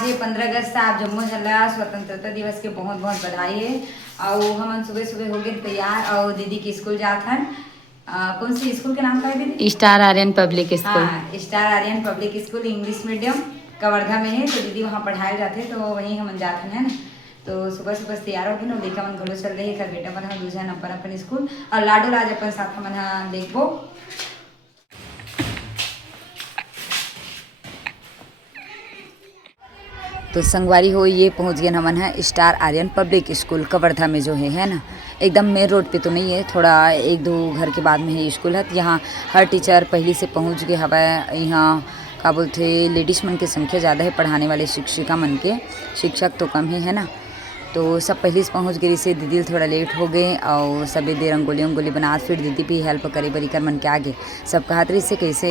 आज ये 15 अगस्त आप जम्मू झला स्वतंत्रता दिवस के बहुत बहुत बधाई है। और हम सुबह सुबह हो गए तैयार और दीदी की स्कूल जात हन। कौन सी स्कूल के नाम का है दीदी? Star Aryan public school. हाँ, star Aryan public school English medium Kawardha में है। तो दीदी वहाँ पढ़ाए जाते तो वहीं हम जाते हैं ना। तो सुबह सुबह तैयार हो गए ना, लड़का मन घलो चल रही कर बेटा मन दूसरा अपन अपन स्कूल और लाडो राज अपन साथ मन देखबो। तो संगवारी हो ये पहुंच गए हमन है star Aryan public school Kawardha में जो है ना, एकदम मेन रोड पे तो नहीं है, थोड़ा एक दो घर के बाद में है स्कूल है। यहाँ हर टीचर पहले से पहुंच गए हवा। यहाँ का बोलते लेडीज़ मन की संख्या ज़्यादा है, पढ़ाने वाले शिक्षिका मन के, शिक्षक तो कम है ना। तो सब पहले से पहुँच गई से दीदी थोड़ा लेट हो गए और सभी देर रंगोली बना, फिर दीदी भी हेल्प करे बरी कर मन के आगे सब कहत रही से कैसे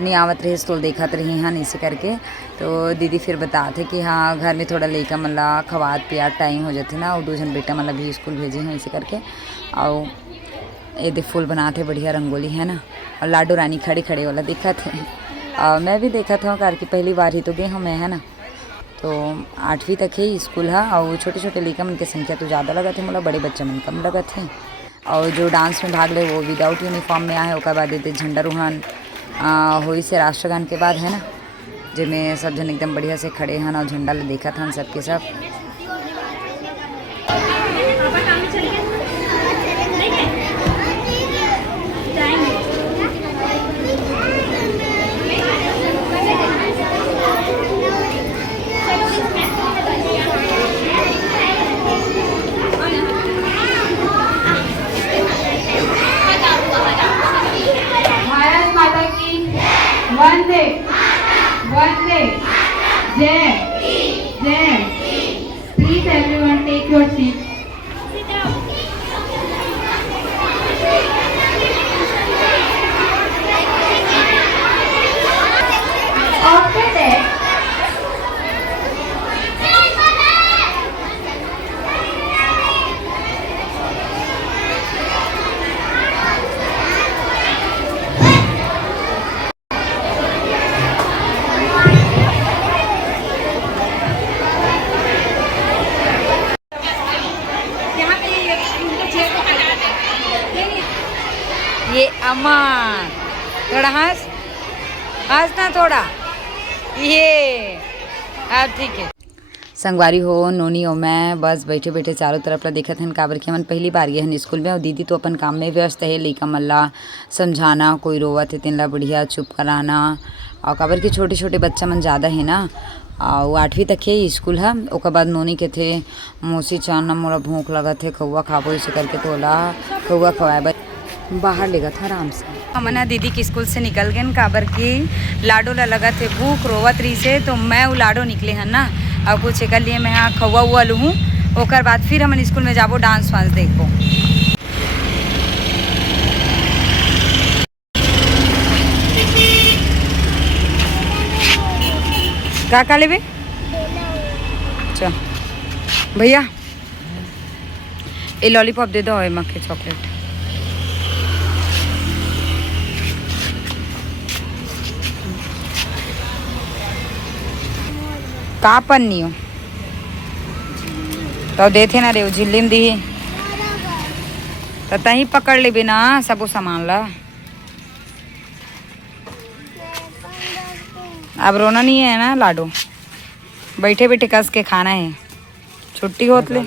नहीं आवत रहे तो देखत रही हाँ इसे करके। तो दीदी फिर बताते कि हाँ घर में थोड़ा लड़का मन ला खवात पियात टाइम हो जाते ना, और दो जन बेटा मन ला भी स्कूल भेजे हैं इसे करके। और ये दे फूल बनाते बढ़िया रंगोली है ना, और लाडो रानी खड़े खड़े वाला दिखा थे। और मैं भी देखा था कार की पहली बार ही तो गई हूँ मैं है ना। तो 8वीं तक ही स्कूल है और छोटे छोटे लड़का मन की संख्या तो ज़्यादा लगा थे, मतलब बड़े बच्चे मन कम लगा थे। और जो डांस में भाग ले वो विदाउट यूनिफॉर्म में आए, उसके बाद देते झंडारोहण हुई से राष्ट्रगान के बाद है ना, जिनमें सब जन एकदम बढ़िया से खड़े हैं और झंडा ले देखा था सबके सब। वंदे वंदे जय जय। Please everyone take your seat. After that ये अमन थोड़ा हंस ना थोड़ा, ये अब ठीक है। संगवारी हो नोनी हो मैं बस बैठे बैठे चारों तरफ ला देखत हन, काबर के मन पहली बार गए हन स्कूल में। और दीदी तो अपन काम में व्यस्त है, लइका मन ला समझाना, कोई रोवत है तेन ला बढ़िया चुप कराना। और काबर के छोटे छोटे बच्चा मन ज़्यादा है ना, और 8वीं तक है स्कूल है। ओकर बाद नोनी के थे मौसी चाना मोला भूख लगा थे कौआ खाबो इसे करके, तो ला कौआ खवाए बाहर लेगा था आराम से। हमन दीदी के स्कूल से निकल गए काबर की लाडो ला लगा थे भूख रोवत रही से, तो मैं वो लाडो निकले हैं ना और कुछ कर लिए मैं हाँ खवा हुआ लूँ। ओकर बाद फिर हमन स्कूल में जाबो डांस वांस देखबो। का लेबे चल भैया ये लॉलीपॉप दे दो मक्के चॉकलेट। का पन्नी हो तो देते ना रे झिल्ली में दी तो तही पकड़ ले बिना सबो सामान ला। अब रोना नहीं है ना लाडो, बैठे बैठे कस के खाना है, छुट्टी होत ले।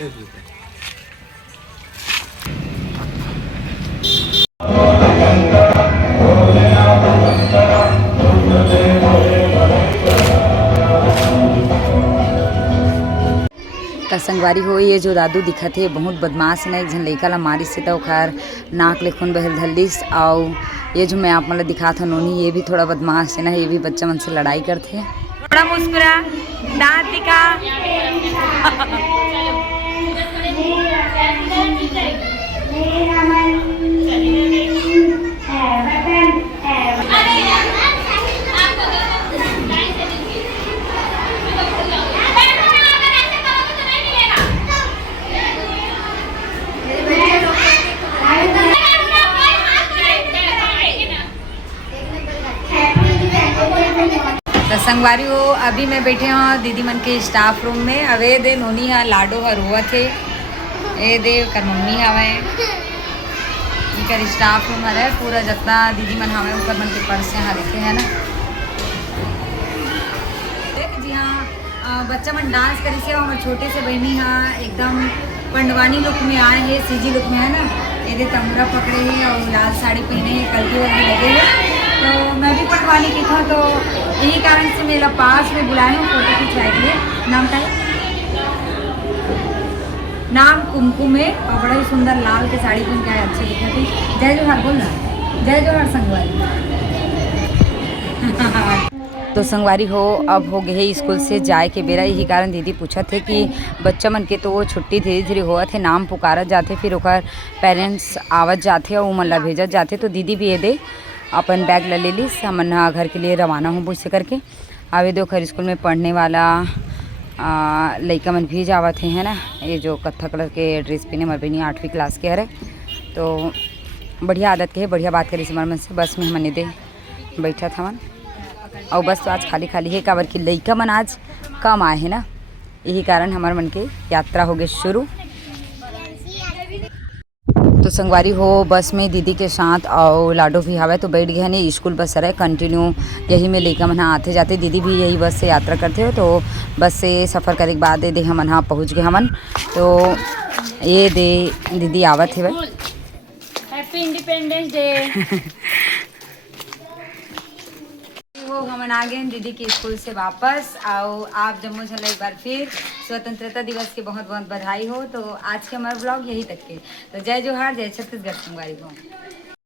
संगवारी हो ये जो दादू दिखत है बहुत बदमाश है ना, एक झन लड़का ला मारिस से तो ओखर नाक ले खून बहल धलिस। और ये जो मैं आप मन ला दिखा था नोनी, ये भी थोड़ा बदमाश है ना, ये भी बच्चा मन से लड़ाई करते। थोड़ा मुस्कुरा दांत दिखा। संगवारी हो अभी मैं बैठे हूँ दीदी मन के स्टाफ रूम में। अवे दे नोनी हा लाडो हा रोआ थे ए दे कर मम्मी हवे इकर स्टाफ रूम हरे पूरा जितना दीदी मन हवे ऊपर मन के पर्स यहाँ रखे है ना। देख जी हाँ बच्चा मन डांस करी से हमारे छोटे से बहनी हाँ एकदम पंडवानी लुक में आए हैं, सीजी लुक में है ना। ये तमरा पकड़े हैं और लाल साड़ी पहने हैं, कलगी वलगी लगे हैं। तो मैं भी पंडवानी की था तो यही कारण से मेरा पास में बुलाए हूँ फोटो खिंचवाए के लिए। नाम क्या है? नाम कुमकुम है और बड़ा ही सुंदर लाल के साड़ी पहन के आए, अच्छी दिखा थी। जय जोहार बोल रहा, जय जोहार संगवारी। तो संगवारी हो अब हो गए स्कूल से जाए के बेरा। यही कारण दीदी पूछा थे कि बच्चा मन के तो वो छुट्टी धीरे धीरे हुआ थे, नाम पुकारत जाते, फिर ओकर पेरेंट्स आवत जाते और मन ला भेजत जाते। तो दीदी भी ये दे अपन बैग ले ली, हमन घर के लिए रवाना हूँ बुझ से करके। आवे दो खैर स्कूल में पढ़ने वाला लड़का मन भी जावत है ना। ये जो कत्था कलर के ड्रेस पहने मर बनी 8वीं क्लास के हरे। तो बढ़िया आदत के है, बढ़िया बात करी से मन से। बस में हमने दे बैठा था मन और बस तो आज खाली खाली है काबर की लड़का मन आज कम आए हैं ना। यही कारण हमारे मन के यात्रा हो गई शुरू। तो संगवारी हो बस में दीदी के साथ और लाडो भी हवा तो बैठ गए नहीं। स्कूल बस रहे कंटिन्यू यही में लेकर मन आते जाते। दीदी भी यही बस से यात्रा करते हो तो बस से सफ़र करे के बाद दे हमन हाँ पहुँच गए हमन। तो ये दे दीदी आवत है भाई। Happy independence day. वो हमन आ गए दीदी के स्कूल से वापस। और आप जम्मू झला एक बार फिर स्वतंत्रता दिवस की बहुत बहुत बधाई हो। तो आज के हमारा ब्लॉग यही तक के। तो जय जोहार, जय छत्तीसगढ़ संगवारी हो।